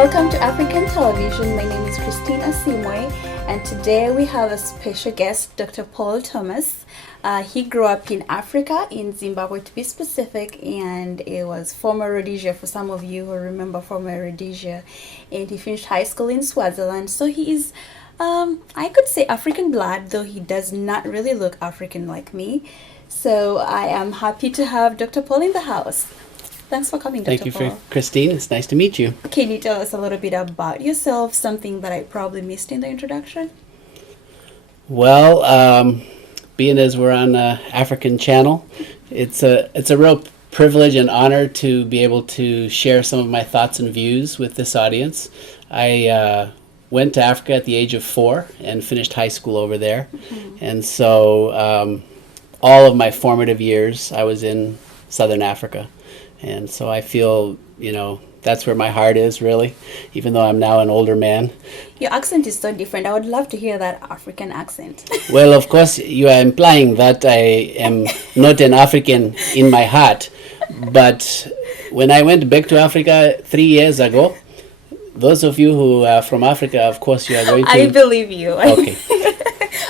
Welcome to African Television. My name is Christine Asiimwe, and today we have a special guest, Dr. Paul Thomas. He grew up in Africa, in Zimbabwe to be specific, and it was former Rhodesia for some of you who remember former Rhodesia. And he finished high school in Swaziland, so he is, I could say African blood, though he does not really look African like me. So I am happy to have Dr. Paul in the house. Thanks for coming, Dr. Thank you, Paul. Christine. It's nice to meet you. Can you tell us a little bit about yourself, something that I probably missed in the introduction? Well, being as we're on the African channel, it's a real privilege and honor to be able to share some of my thoughts and views with this audience. I went to Africa at the age of 4 and finished high school over there. Mm-hmm. And so all of my formative years, I was in Southern Africa. And so I feel, that's where my heart is, really, even though I'm now an older man. Your accent is so different. I would love to hear that African accent. Well, of course, you are implying that I am not an African in my heart. But when I went back to Africa 3 years ago, those of you who are from Africa, of course, you are going to... I believe you. Okay.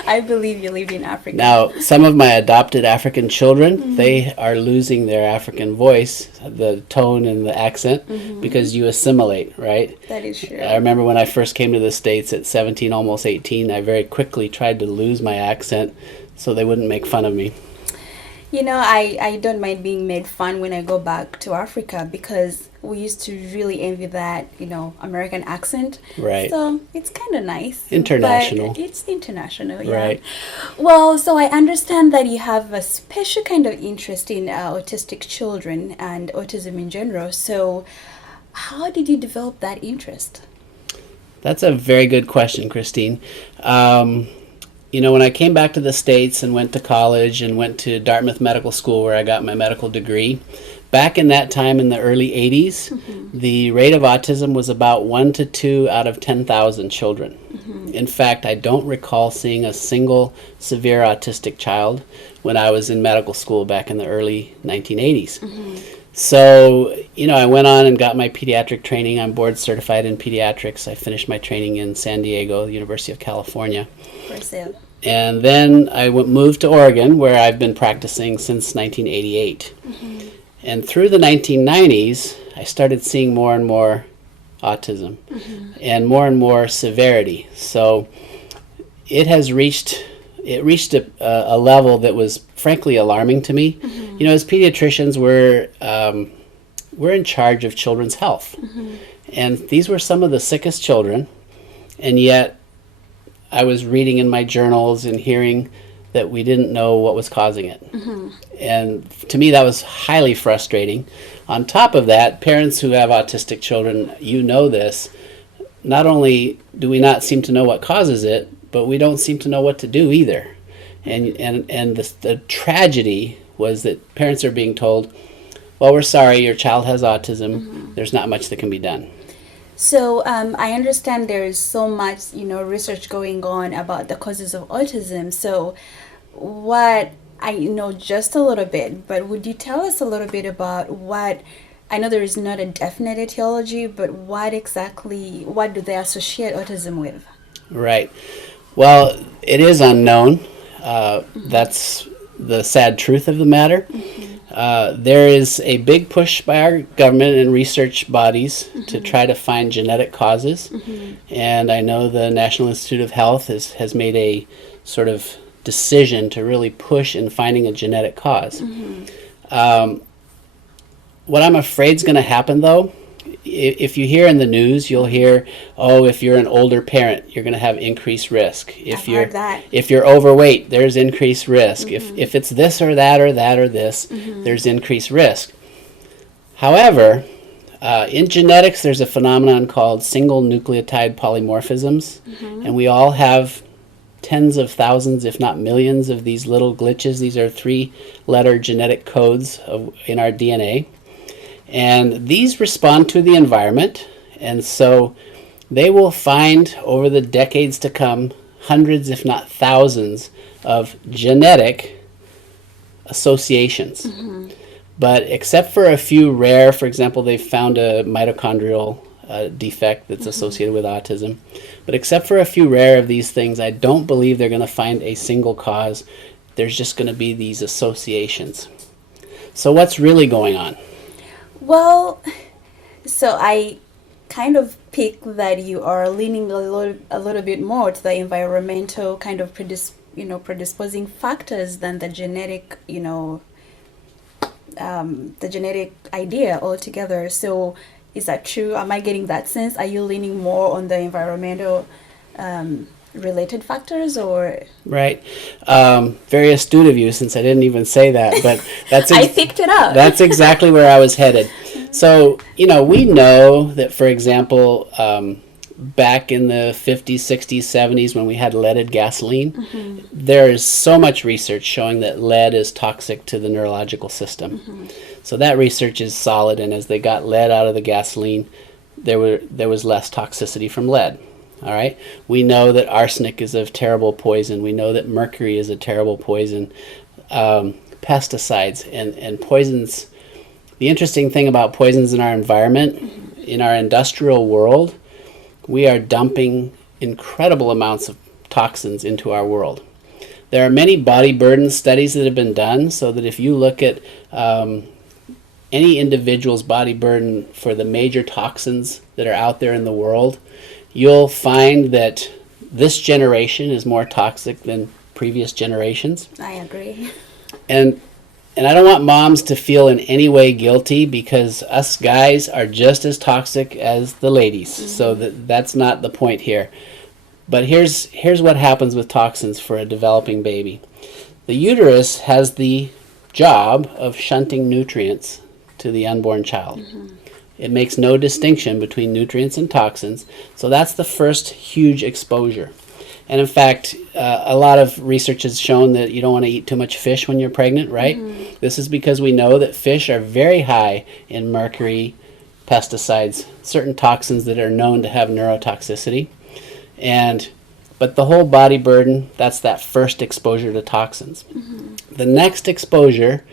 I believe you lived in Africa. Now, some of my adopted African children, mm-hmm. they are losing their African voice, the tone and the accent, mm-hmm. because you assimilate, right? That is true. I remember when I first came to the States at 17, almost 18, I very quickly tried to lose my accent so they wouldn't make fun of me. I don't mind being made fun when I go back to Africa because we used to really envy that, American accent. Right. So it's kind of nice. International. It's international, yeah. Right. Well, so I understand that you have a special kind of interest in autistic children and autism in general. So how did you develop that interest? That's a very good question, Christine. When I came back to the States and went to college and went to Dartmouth Medical School where I got my medical degree, back in that time in the early 80s, mm-hmm. the rate of autism was about 1 to 2 out of 10,000 children. Mm-hmm. In fact, I don't recall seeing a single severe autistic child when I was in medical school back in the early 1980s. Mm-hmm. So, I went on and got my pediatric training. I'm board certified in pediatrics. I finished my training in San Diego, University of California. Brazil. And then I moved to Oregon, where I've been practicing since 1988. Mm-hmm. And through the 1990s, I started seeing more and more autism mm-hmm. and more severity. So it reached a level that was frankly alarming to me. Mm-hmm. As pediatricians, we're in charge of children's health. Mm-hmm. And these were some of the sickest children, and yet I was reading in my journals and hearing that we didn't know what was causing it. Mm-hmm. And to me, that was highly frustrating. On top of that, parents who have autistic children, this, not only do we not seem to know what causes it, but we don't seem to know what to do either. And the tragedy was that parents are being told, well, we're sorry, your child has autism. Mm-hmm. There's not much that can be done. So I understand there is so much, research going on about the causes of autism. So what I know just a little bit, but would you tell us a little bit about I know there is not a definite etiology, but what do they associate autism with? Right. Well, it is unknown. Mm-hmm. That's the sad truth of the matter. Mm-hmm. There is a big push by our government and research bodies mm-hmm. to try to find genetic causes. Mm-hmm. And I know the National Institute of Health has made a sort of decision to really push in finding a genetic cause. Mm-hmm. What I'm afraid is going to happen, though, if you hear in the news, you'll hear, if you're an older parent, you're going to have increased risk. If you're overweight, there's increased risk. Mm-hmm. If it's this or that or that or this, mm-hmm. there's increased risk. However, in genetics, there's a phenomenon called single nucleotide polymorphisms, mm-hmm. and we all have tens of thousands, if not millions, of these little glitches. These are 3-letter genetic codes in our DNA. And these respond to the environment, and so they will find over the decades to come hundreds, if not thousands, of genetic associations. Mm-hmm. But except for a few rare, for example, they've found a mitochondrial defect that's associated with autism. But except for a few rare of these things, I don't believe they're going to find a single cause. There's just going to be these associations. So what's really going on? Well, so I kind of pick that you are leaning a little bit more to the environmental kind of predisposing factors than the genetic, the genetic idea altogether. So is that true? Am I getting that sense? Are you leaning more on the environmental related factors, or? Right. Very astute of you, since I didn't even say that, but that's I picked it up. That's exactly where I was headed. So, we know that, for example, back in the 50s, 60s, 70s, when we had leaded gasoline, there is so much research showing that lead is toxic to the neurological system. So that research is solid, and as they got lead out of the gasoline, there was less toxicity from lead. All right. We know that arsenic is a terrible poison. We know that mercury is a terrible poison. Pesticides and poisons. The interesting thing about poisons in our environment, in our industrial world, we are dumping incredible amounts of toxins into our world. There are many body burden studies that have been done, so that if you look at any individual's body burden for the major toxins that are out there in the world, you'll find that this generation is more toxic than previous generations. I agree. And I don't want moms to feel in any way guilty, because us guys are just as toxic as the ladies. So that's not the point here. But here's what happens with toxins for a developing baby. The uterus has the job of shunting nutrients to the unborn child. It makes no distinction between nutrients and toxins. So that's the first huge exposure. And in fact, a lot of research has shown that you don't want to eat too much fish when you're pregnant, right? This is because we know that fish are very high in mercury, pesticides, certain toxins that are known to have neurotoxicity. But the whole body burden, that's that first exposure to toxins. The next exposure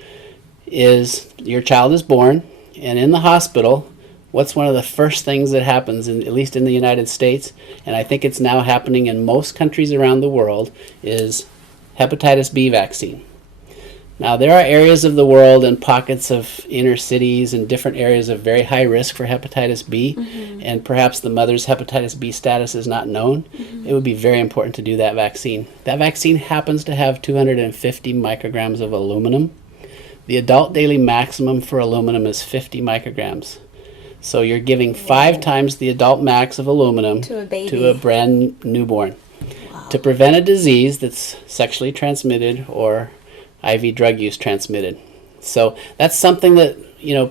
is your child is born, and in the hospital, what's one of the first things that happens, at least in the United States, and I think it's now happening in most countries around the world, is hepatitis B vaccine. Now, there are areas of the world and pockets of inner cities and different areas of very high risk for hepatitis B, and perhaps the mother's hepatitis B status is not known. It would be very important to do that vaccine. That vaccine happens to have 250 micrograms of aluminum. The adult daily maximum for aluminum is 50 micrograms. So you're giving 5 times the adult max of aluminum to a brand newborn to prevent a disease that's sexually transmitted or IV drug use transmitted. So that's something that,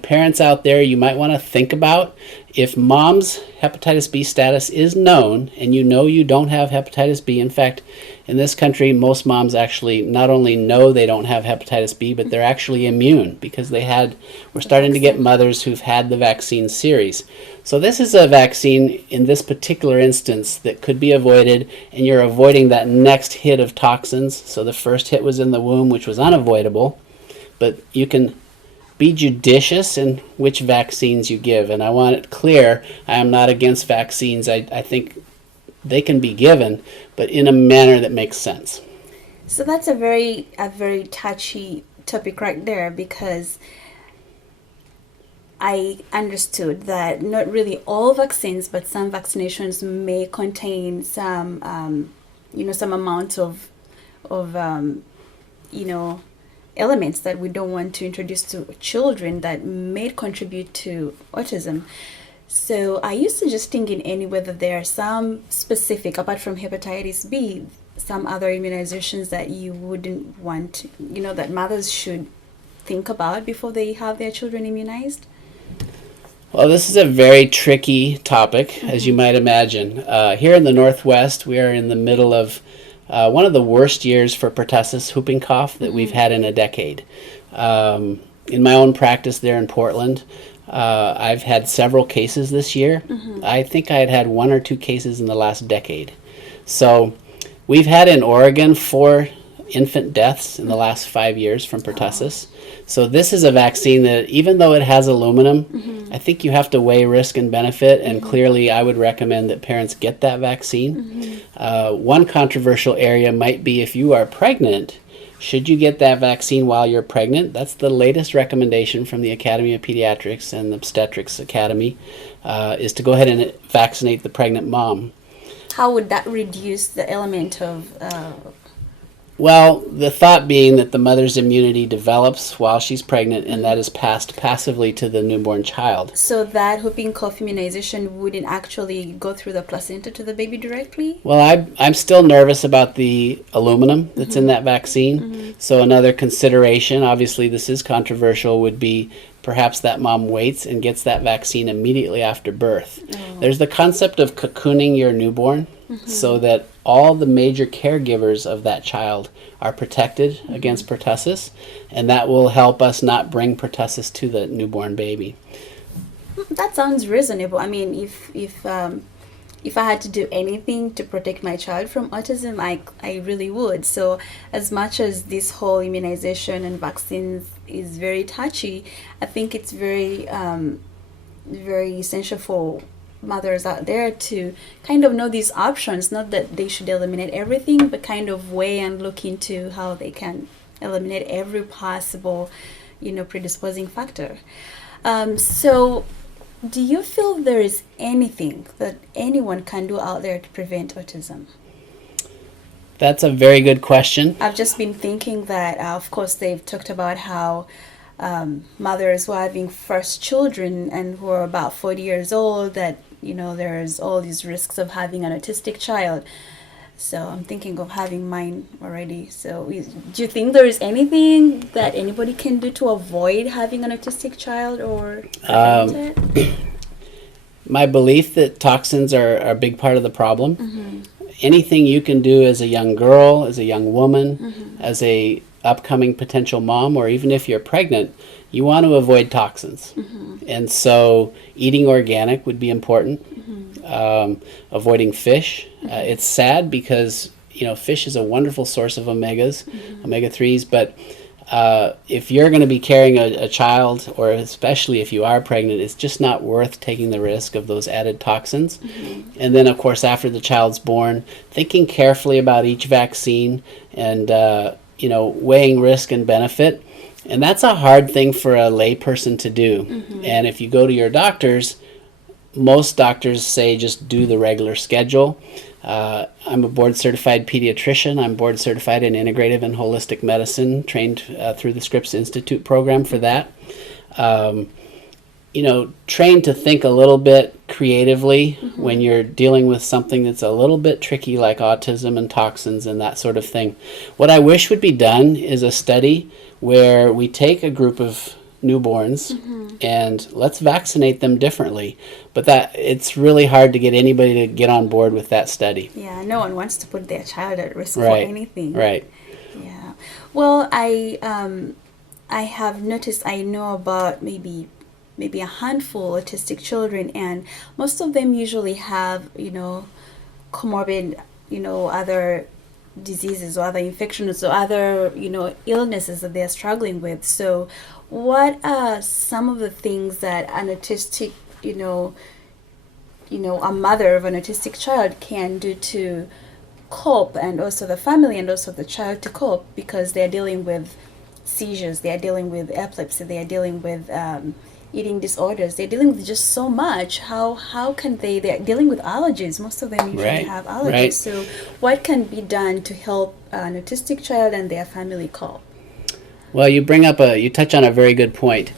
parents out there, you might want to think about. If mom's hepatitis B status is known and you don't have hepatitis B, in fact, in this country, most moms actually not only know they don't have hepatitis B, but they're actually immune because we're starting to get mothers who've had the vaccine series. So this is a vaccine in this particular instance that could be avoided, and you're avoiding that next hit of toxins. So the first hit was in the womb, which was unavoidable, but you can be judicious in which vaccines you give. And I want it clear, I am not against vaccines. I think they can be given, but in a manner that makes sense. So that's a very touchy topic right there, because I understood that not really all vaccines, but some vaccinations may contain some, some amount of elements that we don't want to introduce to children that may contribute to autism. So are you suggesting whether there are some specific, apart from hepatitis B, some other immunizations that you wouldn't want, that mothers should think about before they have their children immunized? Well, this is a very tricky topic, as you might imagine. Here in the Northwest, we are in the middle of one of the worst years for pertussis whooping cough that we've had in a decade. In my own practice there in Portland, I've had several cases this year. I think I had 1 or 2 cases in the last decade. So we've had in Oregon 4 infant deaths in the last 5 years from pertussis. So this is a vaccine that, even though it has aluminum, I think you have to weigh risk and benefit, and clearly I would recommend that parents get that vaccine. One controversial area might be if you are pregnant, should you get that vaccine while you're pregnant? That's the latest recommendation from the Academy of Pediatrics and the Obstetrics Academy, is to go ahead and vaccinate the pregnant mom. How would that reduce the element of... Well, the thought being that the mother's immunity develops while she's pregnant, and that is passed passively to the newborn child. So that whooping cough immunization wouldn't actually go through the placenta to the baby directly? Well, I'm still nervous about the aluminum that's in that vaccine. So another consideration, obviously this is controversial, would be perhaps that mom waits and gets that vaccine immediately after birth. There's the concept of cocooning your newborn, so that all the major caregivers of that child are protected against pertussis, and that will help us not bring pertussis to the newborn baby. That sounds reasonable. I mean, if I had to do anything to protect my child from autism, I really would. So as much as this whole immunization and vaccines is very touchy, I think it's very very essential for mothers out there to kind of know these options. Not that they should eliminate everything, but kind of weigh and look into how they can eliminate every possible, predisposing factor. So do you feel there is anything that anyone can do out there to prevent autism? That's a very good question. I've just been thinking that, of course, they've talked about how mothers who are having first children and who are about 40 years old, that, there's all these risks of having an autistic child. So I'm thinking of having mine already. So do you think there is anything that anybody can do to avoid having an autistic child or prevent it? My belief that toxins are a big part of the problem. Anything you can do as a young girl, as a young woman, as a upcoming potential mom, or even if you're pregnant, you want to avoid toxins. And so eating organic would be important. Avoiding fish. It's sad because fish is a wonderful source of omegas, omega-3s, but if you're going to be carrying a child, or especially if you are pregnant, it's just not worth taking the risk of those added toxins. And then, of course, after the child's born, thinking carefully about each vaccine and weighing risk and benefit. And that's a hard thing for a lay person to do. And if you go to your doctors, most doctors say just do the regular schedule. I'm a board-certified pediatrician. I'm board-certified in integrative and holistic medicine, trained through the Scripps Institute program for that. Trained to think a little bit creatively when you're dealing with something that's a little bit tricky, like autism and toxins and that sort of thing. What I wish would be done is a study where we take a group of newborns and let's vaccinate them differently, but that it's really hard to get anybody to get on board with that study. Yeah, no one wants to put their child at risk Right. for anything. Right. Yeah. Well, I have noticed, I know about maybe a handful of autistic children, and most of them usually have comorbid other diseases or other infections or other illnesses that they're struggling with. So what are some of the things that an autistic a mother of an autistic child can do to cope, and also the family and also the child to cope, because they're dealing with seizures, they're dealing with epilepsy, they're dealing with eating disorders, they're dealing with just so much. How can they're dealing with allergies? Most of them usually have allergies. Right. So what can be done to help an autistic child and their family cope? Well, you touch on a very good point.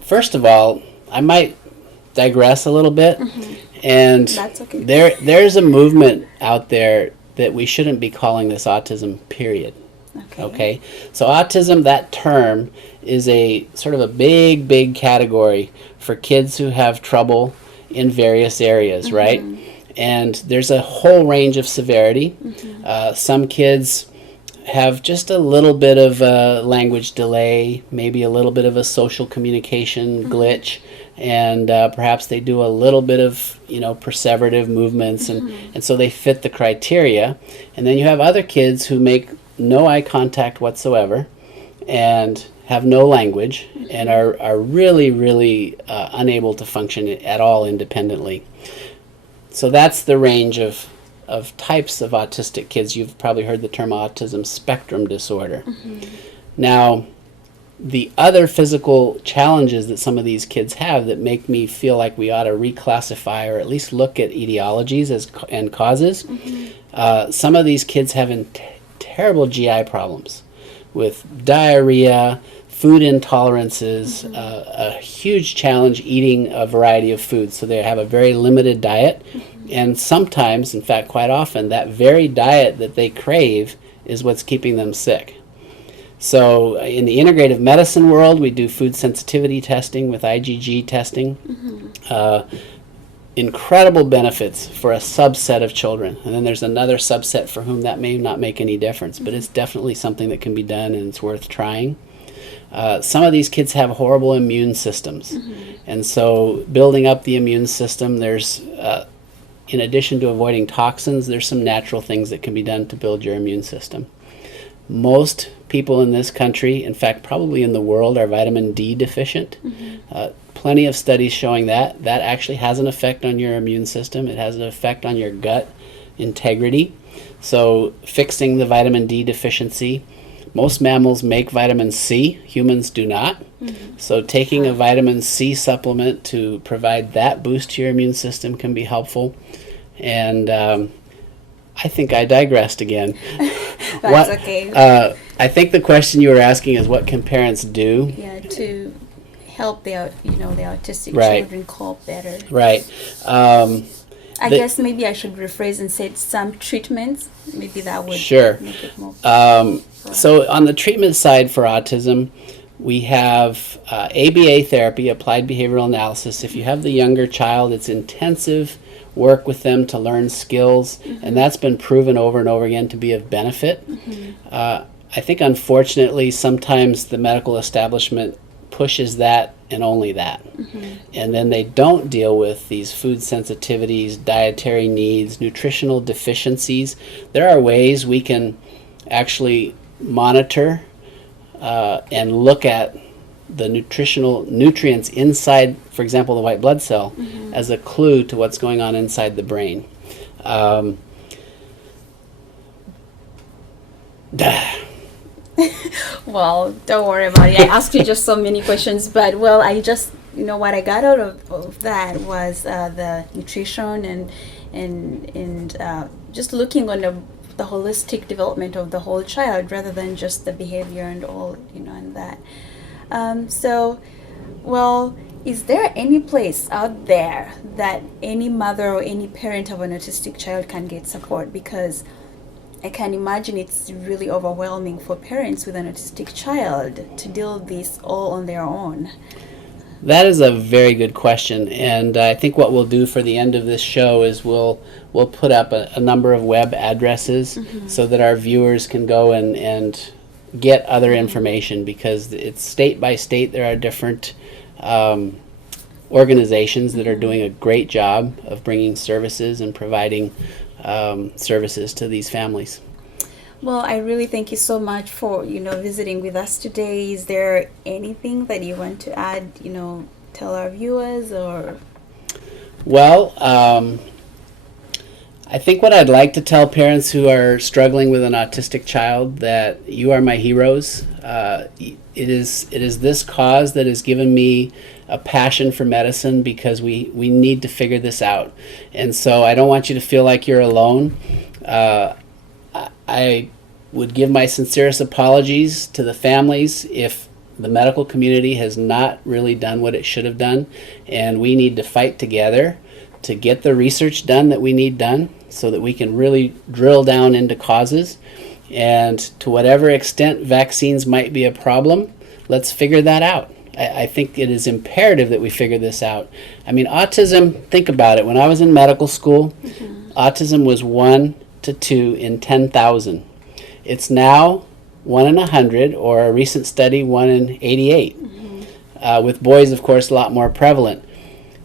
First of all, I might digress a little bit, and That's okay. there's a movement out there that we shouldn't be calling this autism, period. Okay? So autism, that term, is a sort of a big category for kids who have trouble in various areas, right? And there's a whole range of severity. Some kids have just a little bit of a language delay, maybe a little bit of a social communication glitch, and perhaps they do a little bit of perseverative movements, and so they fit the criteria. And then you have other kids who make no eye contact whatsoever and have no language and are really, really unable to function at all independently. So that's the range of types of autistic kids. You've probably heard the term autism spectrum disorder. Now, the other physical challenges that some of these kids have that make me feel like we ought to reclassify or at least look at etiologies and causes. Some of these kids have terrible GI problems with diarrhea, food intolerances, a huge challenge eating a variety of foods. So they have a very limited diet. And sometimes, in fact, quite often, that very diet that they crave is what's keeping them sick. So in the integrative medicine world, we do food sensitivity testing with IgG testing. Incredible benefits for a subset of children. And then there's another subset for whom that may not make any difference, but it's definitely something that can be done and it's worth trying. Some of these kids have horrible immune systems. And so building up the immune system, there's, in addition to avoiding toxins, there's some natural things that can be done to build your immune system. Most people in this country, in fact, probably in the world, are vitamin D deficient. Plenty of studies showing that actually has an effect on your immune system. It has an effect on your gut integrity. So fixing the vitamin D deficiency, most mammals make vitamin C, humans do not. So taking a vitamin C supplement to provide that boost to your immune system can be helpful. And I think I digressed again. That's okay. I think the question you were asking is what can parents do? Yeah, to help the autistic Right. children cope better. Right. I guess maybe I should rephrase and say some treatments. Maybe that would Sure. make it more. So on the treatment side for autism, we have ABA therapy, applied behavioral analysis. If you have the younger child, it's intensive work with them to learn skills, and that's been proven over and over again to be of benefit. I think unfortunately sometimes the medical establishment pushes that and only that. And then they don't deal with these food sensitivities, dietary needs, nutritional deficiencies. There are ways we can actually monitor and look at the nutrients inside, for example, the white blood cell, as a clue to what's going on inside the brain. Well, don't worry about it. I asked you just so many questions, but well, I just, what I got out of that was the nutrition and just looking on the holistic development of the whole child rather than just the behavior and all, and that. So, well, is there any place out there that any mother or any parent of an autistic child can get support? Because I can imagine it's really overwhelming for parents with an autistic child to deal with this all on their own. That is a very good question, and I think what we'll do for the end of this show is we'll put up a number of web addresses so that our viewers can go and get other information, because it's state by state. There are different organizations that are doing a great job of bringing services and providing services to these families. Well, I really thank you so much for, visiting with us today. Is there anything that you want to add, tell our viewers or? Well, I think what I'd like to tell parents who are struggling with an autistic child, that you are my heroes. It is this cause that has given me a passion for medicine, because we need to figure this out. And so I don't want you to feel like you're alone. I would give my sincerest apologies to the families if the medical community has not really done what it should have done, and we need to fight together to get the research done that we need done so that we can really drill down into causes. And to whatever extent vaccines might be a problem, let's figure that out. I think it is imperative that we figure this out. I mean, autism, think about it. When I was in medical school, autism was 1 to 2 in 10,000. It's now 1 in 100, or a recent study, 1 in 88. With boys, of course, a lot more prevalent.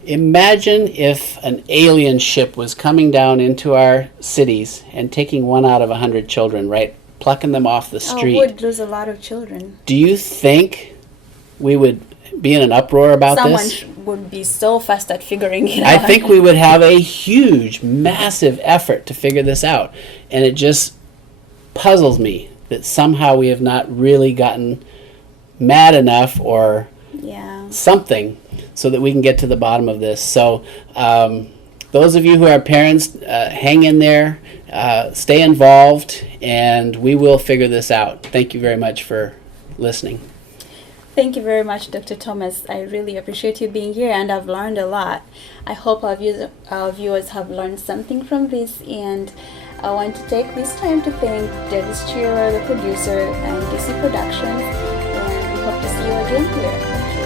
Imagine if an alien ship was coming down into our cities and taking 1 out of 100 children right plucking them off the street. would lose a lot of children. Do you think we would be in an uproar about this? Someone would be so fast at figuring it I out. think we would have a huge, massive effort to figure this out. And it just puzzles me that somehow we have not really gotten mad enough or Yeah. something so that we can get to the bottom of this. So those of you who are parents, hang in there, stay involved, and we will figure this out. Thank you very much for listening. Thank you very much, Dr. Thomas. I really appreciate you being here, and I've learned a lot. I hope our viewers have learned something from this, and I want to take this time to thank Davies, Chirwa, the producer, and DC Productions, and we hope to see you again here.